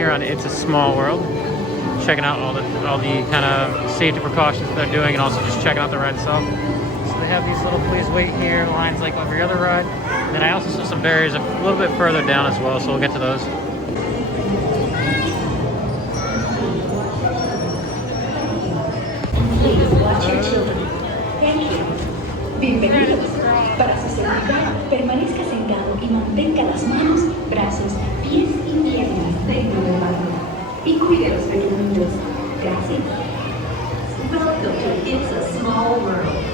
Here on It's a Small World, checking out all the kind of safety precautions that they're doing, and also just checking out the ride itself. So they have these little please wait here lines like every other ride. And then I also saw some barriers a little bit further down as well, so we'll get to those. Please watch your children. Thank you. Bienvenidos. Para su seguridad, permanezca sentado y mantenga las manos, brazos, pies y piernas dentro del vagón. Y cuide a los pequeñitos. Gracias. Welcome to It's a Small World.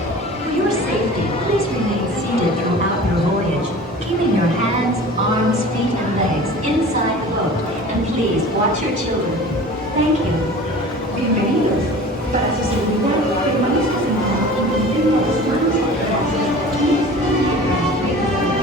For your safety, please remain seated throughout your voyage, keeping your hands, arms, feet, and legs inside the boat. And please watch your children. Thank you. Bienvenidos. Para su seguridad, permanezca sentado y mantenga las manos, brazos, pies y piernas dentro del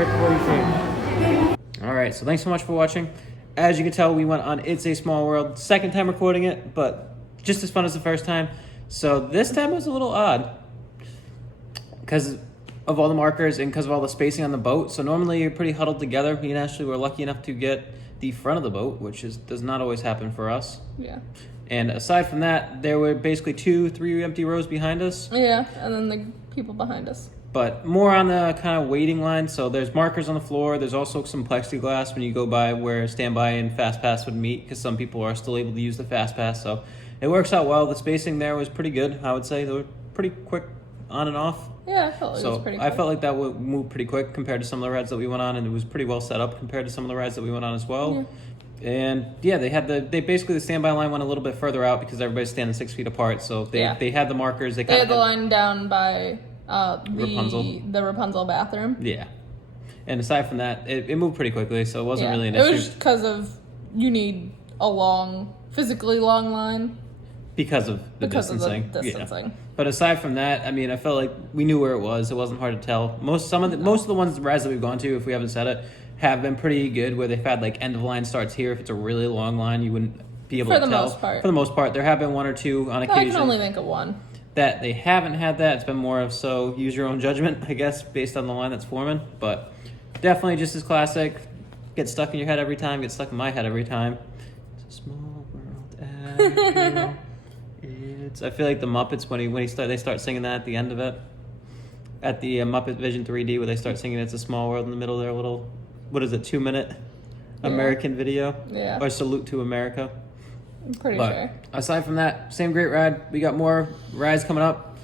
unpredictable you see. All right, so thanks so much for watching. As you can tell, we went on It's a Small World. Second time recording it, but just as fun as the first time. So this time it was a little odd because of all the markers and because of all the spacing on the boat. So normally you're pretty huddled together. Me and Ashley were lucky enough to get the front of the boat, which does not always happen for us. Yeah. And aside from that, there were basically 2-3 empty rows behind us. Yeah, and then the people behind us. But more on the kind of waiting line. So there's markers on the floor. There's also some plexiglass when you go by where standby and fast pass would meet, because some people are still able to use the fast pass. So it works out well. The spacing there was pretty good, I would say. They were pretty quick on and off. Yeah, I felt like it was pretty quick. I felt like that would move pretty quick compared to some of the rides that we went on, and it was pretty well set up compared to some of the rides that we went on as well. Yeah. And yeah, they basically the standby line went a little bit further out because everybody's standing 6 feet apart. So they had the markers. They had the line down by Rapunzel. The Rapunzel bathroom. Yeah. And aside from that, it moved pretty quickly, so it wasn't really an issue. It was because of you need a physically long line. Because of the distancing. Yeah. But aside from that, I mean, I felt like we knew where it was. It wasn't hard to tell. Most of the rides that we've gone to, if we haven't said it, have been pretty good, where they've had like end of line starts here. If it's a really long line, you wouldn't be able to tell. For the most part, there have been one or two on occasion. I can only think of one. That they haven't had that. It's been more of so use your own judgment, I guess, based on the line that's forming. But definitely just as classic. Get stuck in your head every time. Get stuck in my head every time. It's a small world. I feel like the Muppets when they start singing that at the end of it. At the Muppet Vision 3D, where they start singing "It's a Small World" in the middle of their little, 2-minute American video. Yeah. Or Salute to America. I'm pretty sure. Aside from that, same great ride. We got more rides coming up.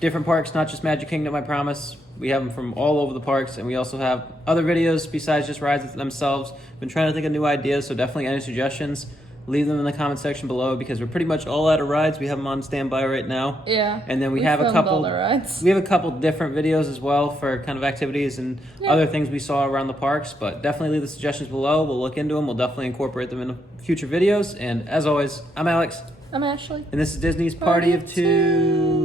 Different parks, not just Magic Kingdom, I promise. We have them from all over the parks, and we also have other videos besides just rides themselves. Been trying to think of new ideas, so definitely any suggestions, leave them in the comment section below, because we're pretty much all out of rides. We have them on standby right now. Yeah. And then we have a couple. All the rides. We have a couple different videos as well for kind of activities and other things we saw around the parks. But definitely leave the suggestions below. We'll look into them. We'll definitely incorporate them in future videos. And as always, I'm Alex. I'm Ashley. And this is Disney's Party of Two.